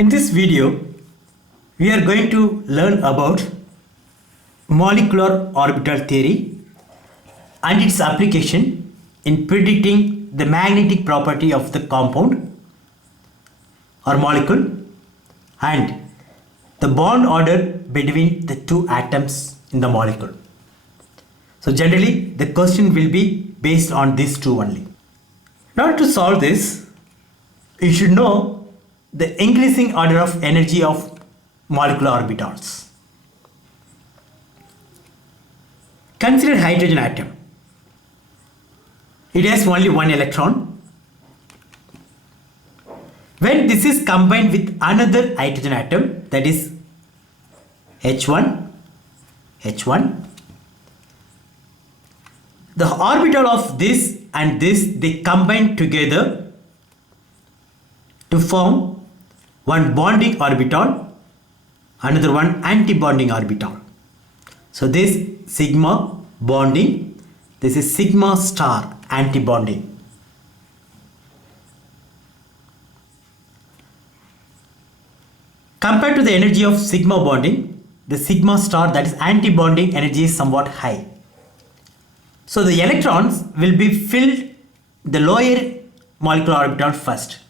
In this video, we are going to learn about molecular orbital theory and its application in predicting the magnetic property of the compound or molecule and the bond order between the two atoms in the molecule. So generally, the question will be based on these two only. Now to solve this, you should know the increasing order of energy of molecular orbitals. Consider hydrogen atom. It has only one electron. When this is combined with another hydrogen atom, that is H1, the orbital of this and this, they combine together to form one bonding orbital, another one anti-bonding orbital. So this sigma bonding, this is sigma star anti-bonding. Compared to the energy of sigma bonding, the sigma star, that is anti-bonding energy, is somewhat high. So the electrons will be filled the lower molecular orbital first.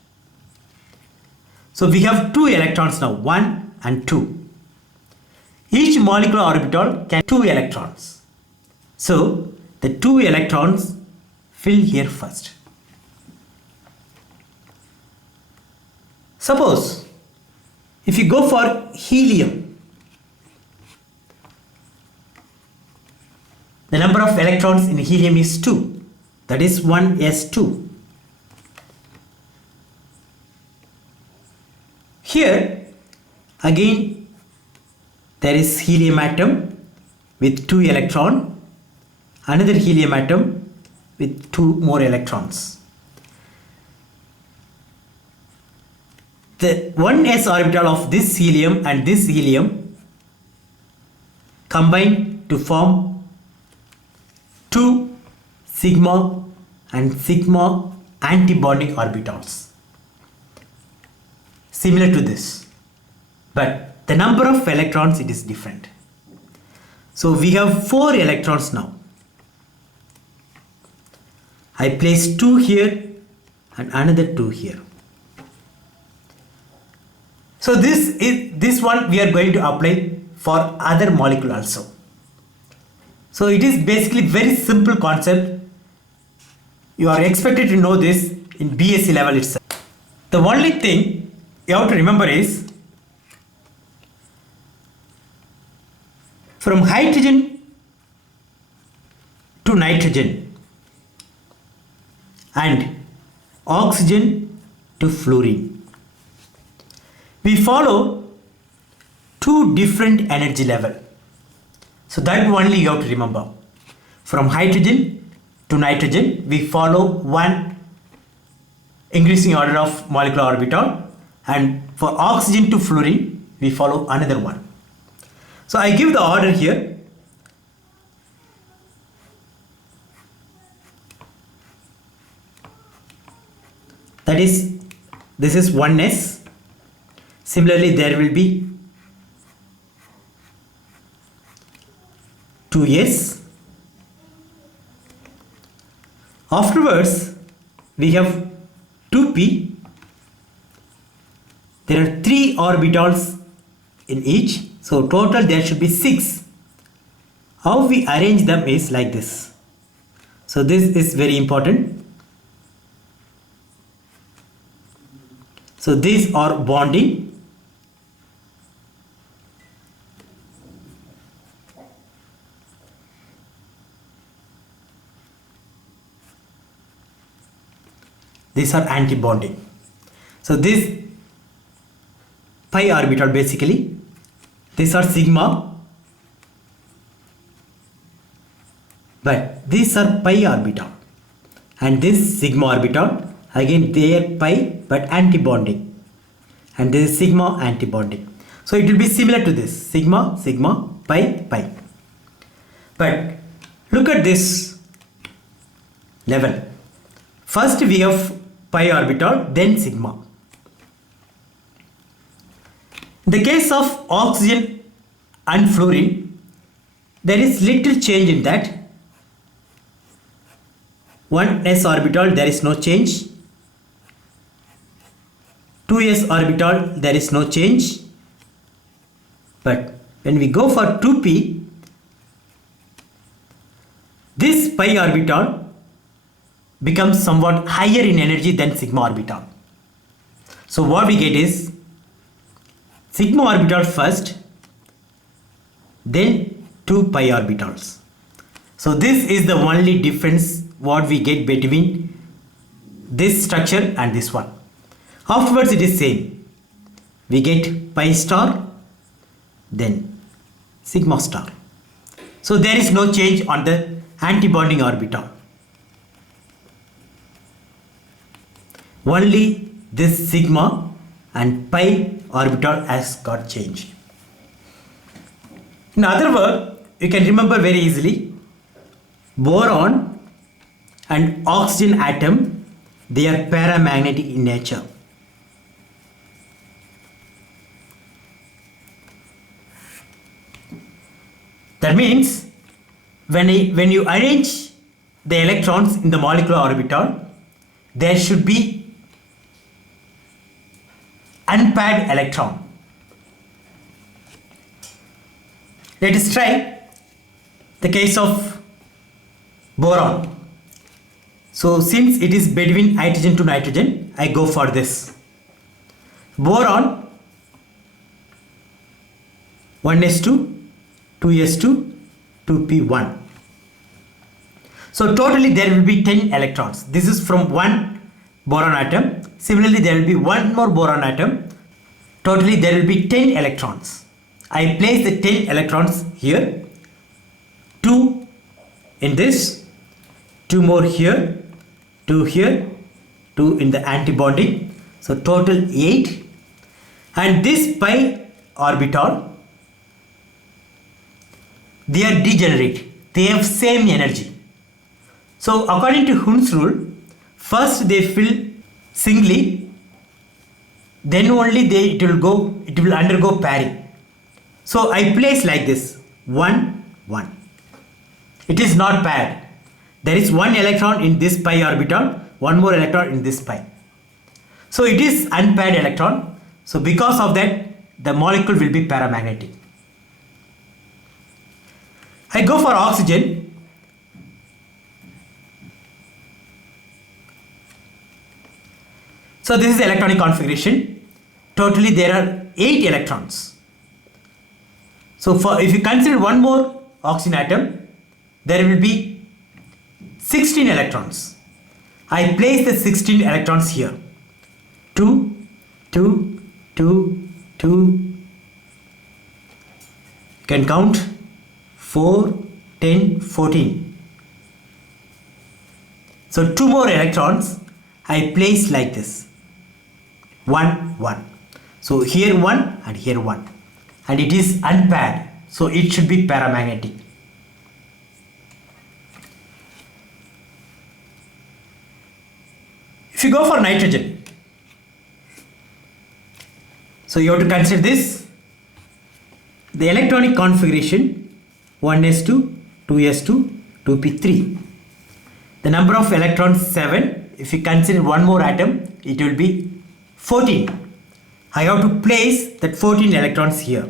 So we have two electrons now, 1 and 2. Each molecular orbital can 2 electrons. So the 2 electrons fill here first. Suppose if you go for helium, the number of electrons in helium is 2, that is 1s2. Here again there is helium atom with 2 electrons, another helium atom with 2 more electrons. The 1s orbital of this helium and this helium combine to form 2 sigma and sigma anti-bonding orbitals, similar to this, but the number of electrons, it is different. So we have 4 electrons now. I place 2 here and another 2 here. So this one we are going to apply for other molecule also. So it is basically very simple concept. You are expected to know this in BSc level itself. The only thing you have to remember is, from hydrogen to nitrogen and oxygen to fluorine, we follow 2 different energy level. So that only you have to remember. From hydrogen to nitrogen, we follow one increasing order of molecular orbital, and for oxygen to fluorine, we follow another one. So I give the order here. That is, this is 1s. Similarly, there will be 2s. Afterwards, we have 2p. There are 3 orbitals in each. So total there should be 6. How we arrange them is like this. So this is very important. So these are bonding. These are anti-bonding. So this pi orbital, basically these are sigma, but these are pi orbital, and this sigma orbital, again they are pi but anti-bonding, and this is sigma anti-bonding. So it will be similar to this, sigma, sigma, pi, pi. But look at this level. First we have pi orbital, then sigma. In the case of oxygen and fluorine, there is little change in that. 1s orbital, there is no change. 2s orbital, there is no change. But when we go for 2p, this pi orbital becomes somewhat higher in energy than sigma orbital. So what we get is sigma orbital first, then 2 pi orbitals. So this is the only difference what we get between this structure and this one. Afterwards it is same. We get pi star, then sigma star. So there is no change on the antibonding orbital. Only this sigma and pi orbital has got changed. In other words, you can remember very easily, boron and oxygen atom, they are paramagnetic in nature. That means when you arrange the electrons in the molecular orbital, there should be unpaired electron. Let us try the case of boron. So since it is between hydrogen to nitrogen, I go for this. Boron 1s2, 2s2, 2p1. So totally there will be 10 electrons. This is from one boron atom. Similarly, there will be one more boron atom. Totally there will be 10 electrons. I place the 10 electrons here. 2 in this, 2 more here, 2 here, 2 in the antibonding. So total 8. And this pi orbital, they are degenerate. They have same energy. So according to Hund's rule, first they fill singly, then only it will undergo pairing. So I place like this, 1, 1. It is not paired. There is one electron in this pi orbital, one more electron in this pi. So it is unpaired electron. So because of that, the molecule will be paramagnetic. I go for oxygen. So this is the electronic configuration. Totally there are 8 electrons. So if you consider one more oxygen atom, there will be 16 electrons. I place the 16 electrons here. 2, 2, 2, 2. You can count 4, 10, 14. So 2 more electrons I place like this. 1, 1. So here 1 and here 1. And it is unpaired. So it should be paramagnetic. If you go for nitrogen, so you have to consider this. The electronic configuration 1s2, 2s2, 2p3. The number of electrons 7. If you consider one more atom, it will be 14. I have to place that 14 electrons here.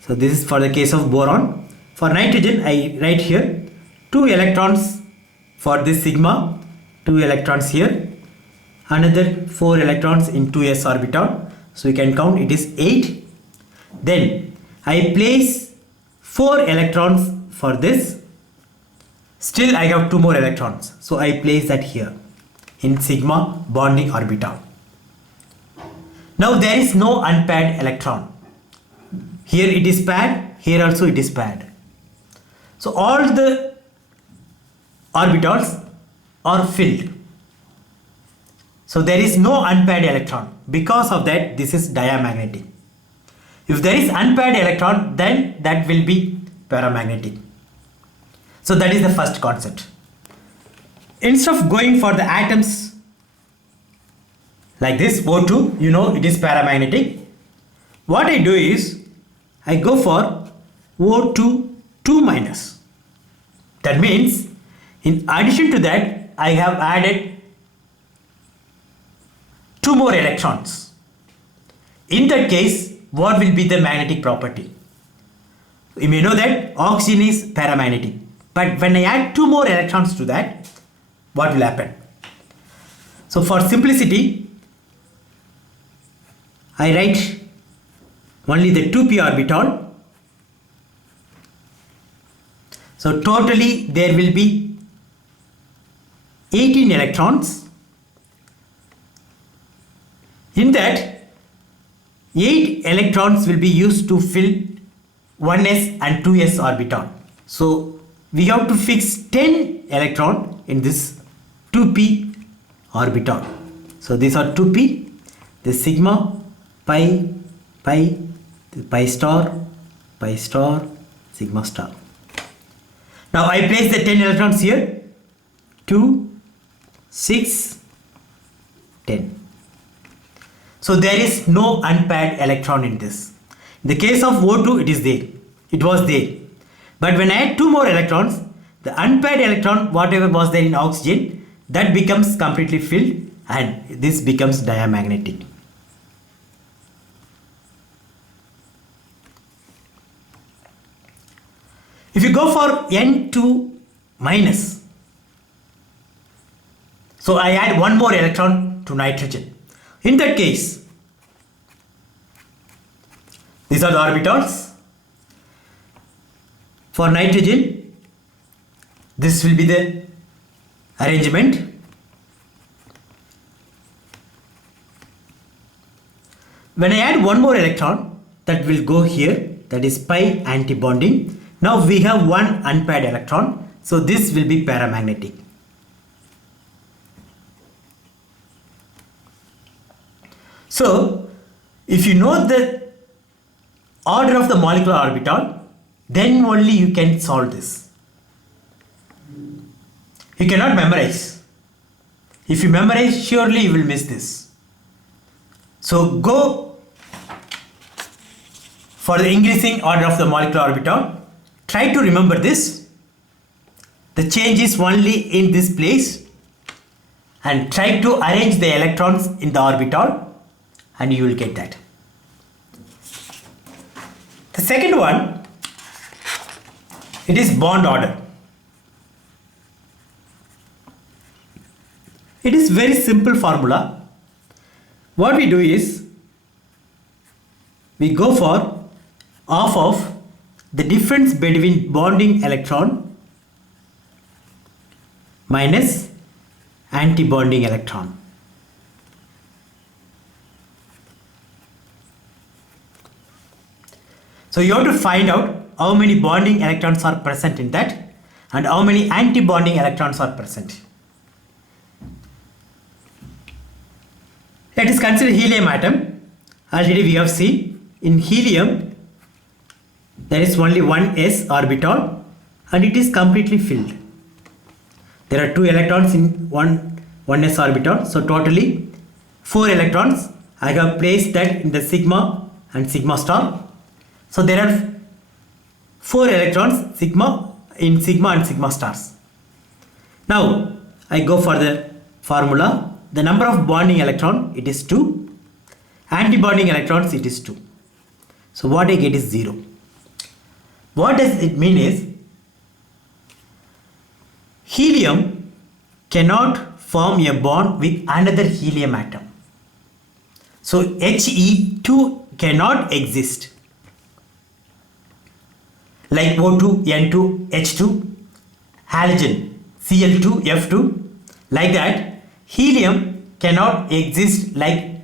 So this is for the case of boron. For nitrogen, I write here 2 electrons for this sigma, 2 electrons here, another 4 electrons in 2s orbital. So you can count, it is 8. Then I place 4 electrons for this. Still I have 2 more electrons. So I place that here in sigma bonding orbital. Now there is no unpaired electron. Here it is paired, here also it is paired. So all the orbitals are filled. So there is no unpaired electron. Because of that, this is diamagnetic. If there is unpaired electron, then that will be paramagnetic. So that is the first concept. Instead of going for the atoms like this, O2, you know it is paramagnetic. what I do is I go for O2 2 minus. That means in addition to that I have added 2 more electrons. In that case, what will be the magnetic property? You may know that oxygen is paramagnetic, but when I add 2 more electrons to that, what will happen? So for simplicity, I write only the 2p orbital. So totally there will be 18 electrons. In that, 8 electrons will be used to fill 1s and 2s orbital. So we have to fix 10 electron in this 2p orbital. So these are 2p, the sigma, pi, pi, the pi star, sigma star. Now I place the 10 electrons here. 2, 6, 10. So there is no unpaired electron in this. In the case of O2, it is there. It was there. But when I add 2 more electrons, the unpaired electron, whatever was there in oxygen, that becomes completely filled and this becomes diamagnetic. If you go for N2 minus, so I add 1 more electron to nitrogen. In that case, these are the orbitals. For nitrogen, this will be the arrangement. When I add 1 more electron, that will go here, that is pi anti-bonding. Now we have 1 unpaired electron, so this will be paramagnetic. So if you know the order of the molecular orbital, then only you can solve this. You cannot memorize. If you memorize, surely you will miss this. So go for the increasing order of the molecular orbital. Try to remember this. The change is only in this place, and try to arrange the electrons in the orbital and you will get that. The second one, it is bond order. It is very simple formula. What we do is we go for half of the difference between bonding electron minus anti-bonding electron. So you have to find out how many bonding electrons are present in that and how many anti-bonding electrons are present. Let us consider helium atom. Already we have seen in helium there is only one s orbital and it is completely filled. There are 2 electrons in one s orbital, so totally 4 electrons. I have placed that in the sigma and sigma star. So there are 4 electrons sigma in sigma and sigma stars. Now I go for the formula. The number of bonding electron, it is 2. Anti-bonding electrons, it is 2. So what I get is 0. What does it mean is helium cannot form a bond with another helium atom. So He2 cannot exist. Like O2, N2, H2, halogen, Cl2, F2, like that, helium cannot exist like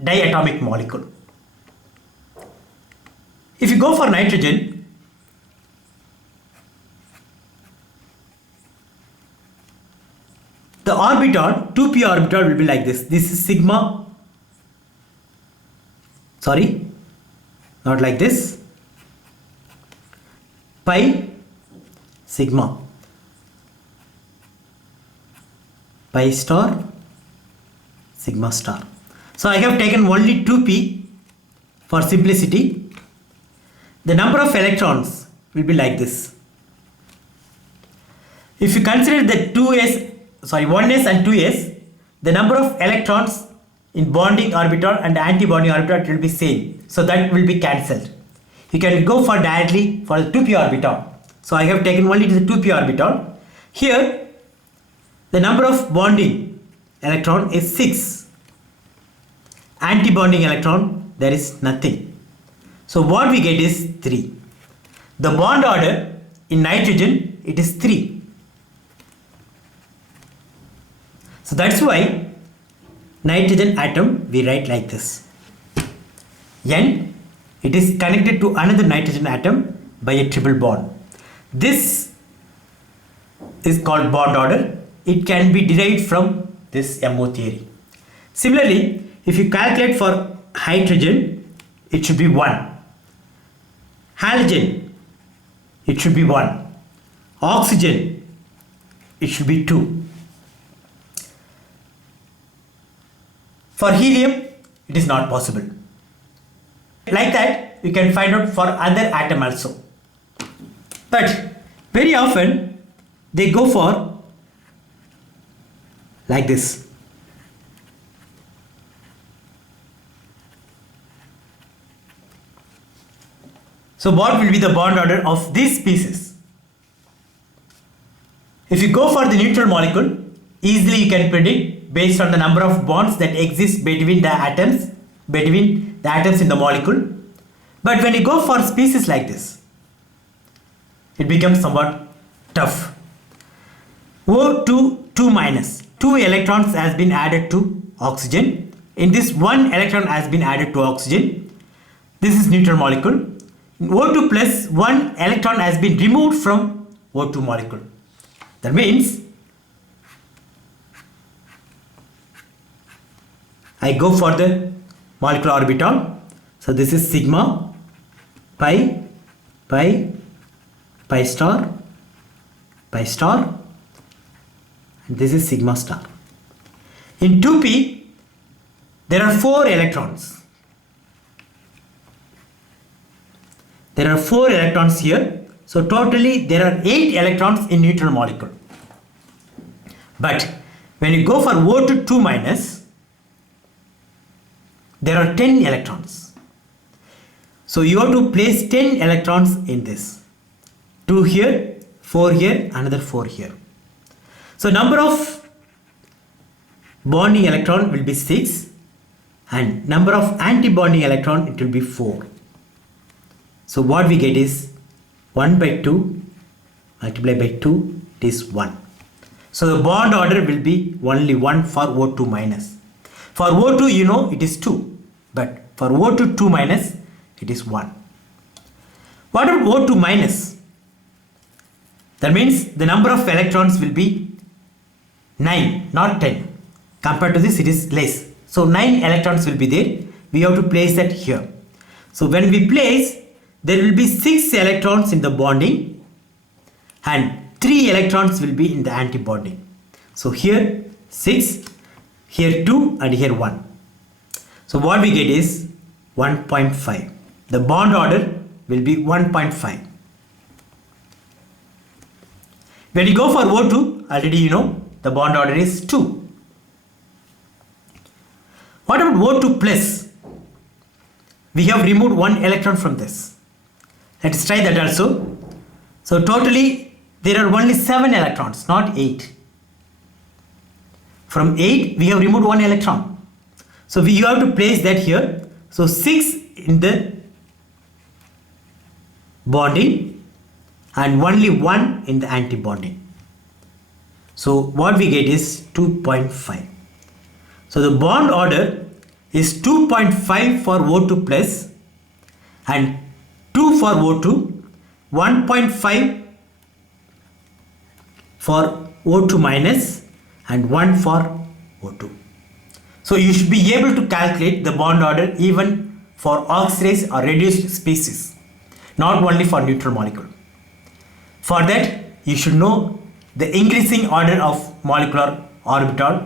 diatomic molecule. If you go for nitrogen, the orbital, 2p orbital will be like this. This is sigma, sorry, not like this, pi, sigma, pi star, sigma star. So I have taken only 2p for simplicity, the number of electrons will be like this. If you consider the 1s and 2s, the number of electrons in bonding orbital and anti-bonding orbital will be same. So that will be cancelled. You can go for directly for the 2p orbital. So I have taken only to the 2p orbital. Here, the number of bonding electron is 6. Anti-bonding electron, there is nothing. So what we get is 3. The bond order in nitrogen, it is 3. So that's why nitrogen atom we write like this. N, it is connected to another nitrogen atom by a triple bond. This is called bond order. It can be derived from this MO theory. Similarly, if you calculate for hydrogen, it should be 1. Halogen, it should be 1. Oxygen, it should be 2. For helium, it is not possible. Like that, you can find out for other atom also. But very often, they go for like this. So what will be the bond order of this species? If you go for the neutral molecule, easily you can predict based on the number of bonds that exist between the atoms in the molecule. But when you go for species like this, it becomes somewhat tough. O2 2-, 2 electrons has been added to oxygen. In this, 1 electron has been added to oxygen. This is neutral molecule. In O2 plus, 1 electron has been removed from O2 molecule. That means I go for the molecular orbital. So this is sigma, pi, pi, pi star, and this is sigma star. In 2p, there are 4 electrons. There are 4 electrons here. So totally there are 8 electrons in neutral molecule. But when you go for O2 2-, there are 10 electrons. So you have to place 10 electrons in this. 2 here, 4 here, another 4 here. So number of bonding electron will be 6 and number of anti-bonding electron it will be 4. So what we get is 1/2 multiplied by 2 is 1. So the bond order will be only 1 for O2-. For O2 you know it is 2, but for O2 2-, it is 1. What about O2-? That means the number of electrons will be 9, not 10. Compared to this, it is less. So 9 electrons will be there. We have to place that here. So when we place, there will be 6 electrons in the bonding and 3 electrons will be in the anti-bonding. So here 6, here 2 and here 1. So what we get is 1.5. The bond order will be 1.5. When you go for O2, already you know the bond order is 2. What about O2 plus? We have removed 1 electron from this. Let's try that also. So totally there are only 7 electrons, not 8. From 8 we have removed 1 electron. So we have to place that here. So 6 in the bonding and only 1 in the anti-bonding. So what we get is 2.5. So the bond order is 2.5 for O2 plus and 2 for O2, 1.5 for O2 minus and 1 for O2. So you should be able to calculate the bond order even for oxidized or reduced species, not only for neutral molecule. For that, you should know the increasing order of molecular orbital